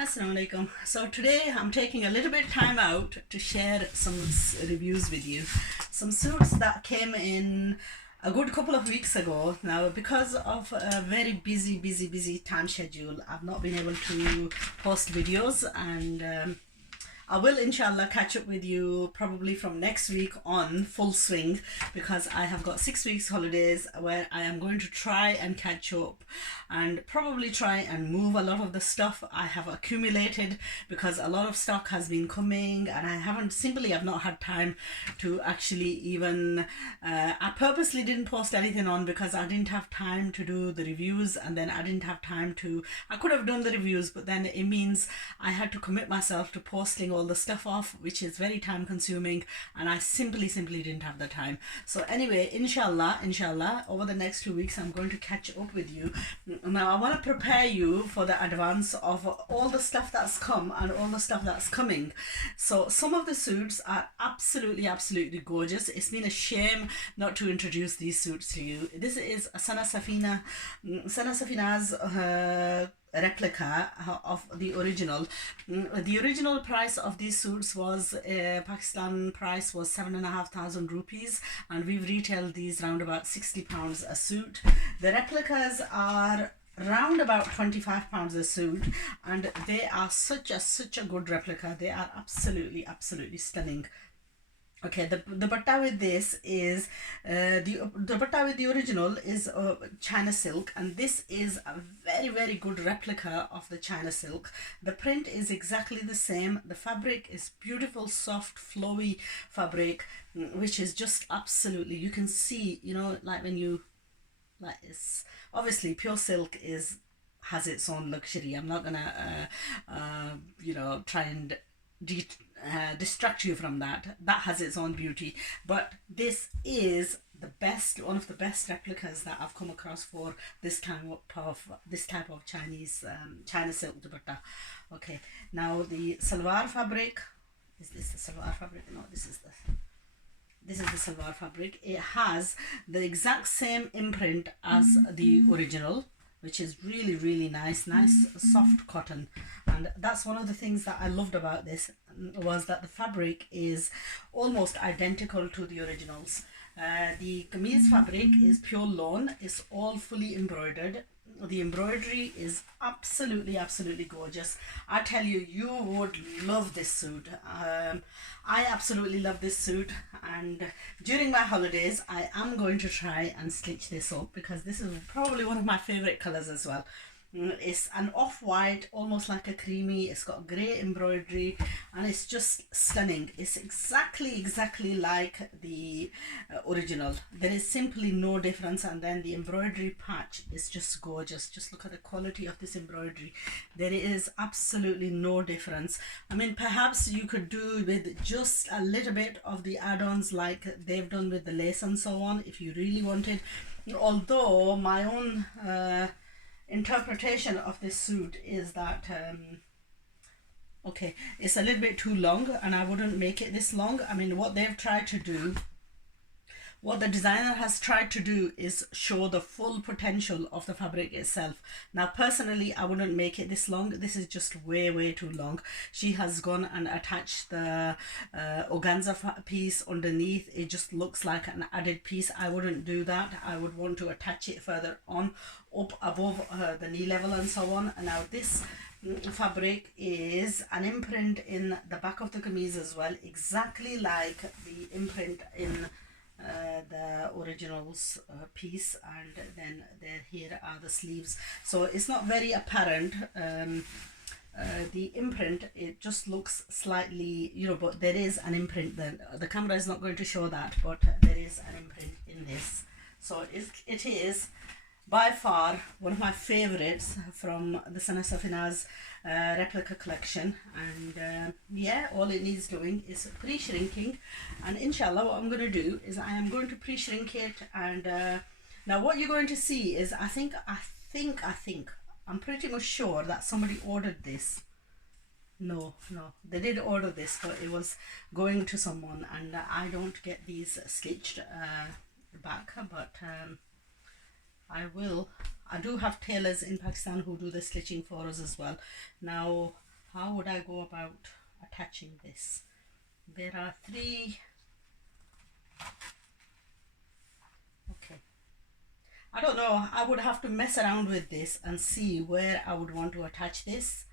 Assalamu alaikum. So today I'm taking a little bit of time out to share some reviews with you. Some suits that came in a good couple of weeks ago. Now, because of a very busy time schedule, I've not been able to post videos, and I will inshallah catch up with you probably from next week on full swing, because I have got 6 weeks holidays where I am going to try and catch up and probably try and move a lot of the stuff I have accumulated, because a lot of stock has been coming and I've not had time to actually even I purposely didn't post anything on because I didn't have time to do the reviews, and then I didn't have time to I could have done the reviews, but then it means I had to commit myself to posting all the stuff off, which is very time consuming, and I simply didn't have the time. So anyway, inshallah over the next 2 weeks I'm going to catch up with you. Now I want to prepare you for the advance of all the stuff that's come and all the stuff that's coming. So some of the suits are absolutely gorgeous. It's been a shame not to introduce these suits to you. This is a safinaz replica of the original. The original price of these suits was Pakistan price was 7,500 rupees, and we've retailed these round about £60 a suit. The replicas are round about £25 a suit, and they are such a good replica. They are absolutely stunning. Okay, the dupatta with this is the dupatta with the original is China silk, and this is a very good replica of the China silk. The print is exactly the same. The fabric is beautiful, soft, flowy fabric, which is just absolutely, you can see, like when you, like, it's obviously pure silk has its own luxury. I'm not gonna try and distract you from that. That has its own beauty, but this is one of the best replicas that I've come across for this type of Chinese China silk dupatta. Okay, now the salwar fabric, is this the salwar fabric? No, this is the salwar fabric. It has the exact same imprint as the original, which is really nice soft cotton. And that's one of the things that I loved about this, was that the fabric is almost identical to the originals. The kameez fabric is pure lawn. It's all fully embroidered. The embroidery is absolutely gorgeous. I tell you, you would love this suit. I absolutely love this suit, and during my holidays I am going to try and stitch this up, because this is probably one of my favorite colors as well. It's an off-white, almost like a creamy. It's got grey embroidery, and it's just stunning. It's exactly like the original. There is simply no difference, and then the embroidery patch is just gorgeous. Just look at the quality of this embroidery. There is absolutely no difference. I mean, perhaps you could do with just a little bit of the add-ons like they've done with the lace and so on, if you really wanted. Although my own interpretation of this suit is that okay, it's a little bit too long, and I wouldn't make it this long. I mean, what the designer has tried to do is show the full potential of the fabric itself. Now personally, I wouldn't make it this long. This is just way too long. She has gone and attached the organza piece underneath. It just looks like an added piece. I wouldn't do that. I would want to attach it further on, up above the knee level and so on. And now this fabric is an imprint in the back of the kameez as well, exactly like the imprint in the originals piece, and then here are the sleeves. So it's not very apparent, the imprint. It just looks slightly, but there is an imprint. The camera is not going to show that, but there is an imprint in this. So it is by far one of my favorites from the safinaz replica collection. And yeah, all it needs doing is pre-shrinking, and inshallah what I'm going to do is I am going to pre-shrink it. And now what you're going to see is, I think I'm pretty much sure that somebody ordered this. No, they did order this, but it was going to someone, and I don't get these stitched back, but I do have tailors in Pakistan who do the stitching for us as well. Now how would I go about attaching this? There are three. Okay, I don't know, I would have to mess around with this and see where I would want to attach this,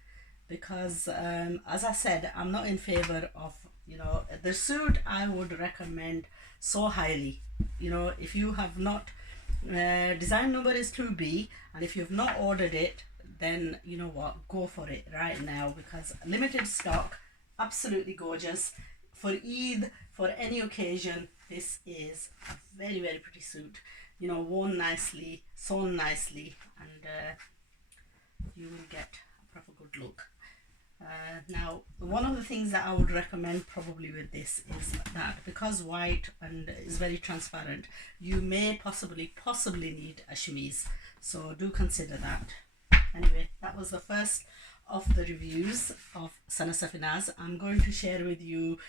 because as I said, I'm not in favor of, you know, the suit I would recommend so highly. You know, if you have not, design number is 2B, and if you've not ordered it, then you know what, go for it right now, because limited stock, absolutely gorgeous for Eid, for any occasion. This is a very, very pretty suit, you know, worn nicely, sewn nicely, and you will get a proper good look. Now, one of the things that I would recommend probably with this is that because white and is very transparent, you may possibly need a chemise. So do consider that. Anyway, that was the first of the reviews of Sana Safinaz. I'm going to share with you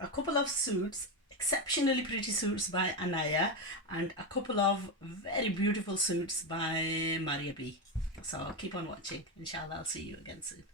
a couple of suits, exceptionally pretty suits by Anaya, and a couple of very beautiful suits by Maria B. So keep on watching. Inshallah, I'll see you again soon.